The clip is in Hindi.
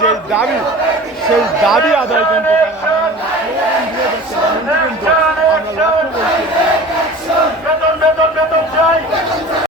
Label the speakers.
Speaker 1: যে দাবি সেই দাবি আদায় কিন্তু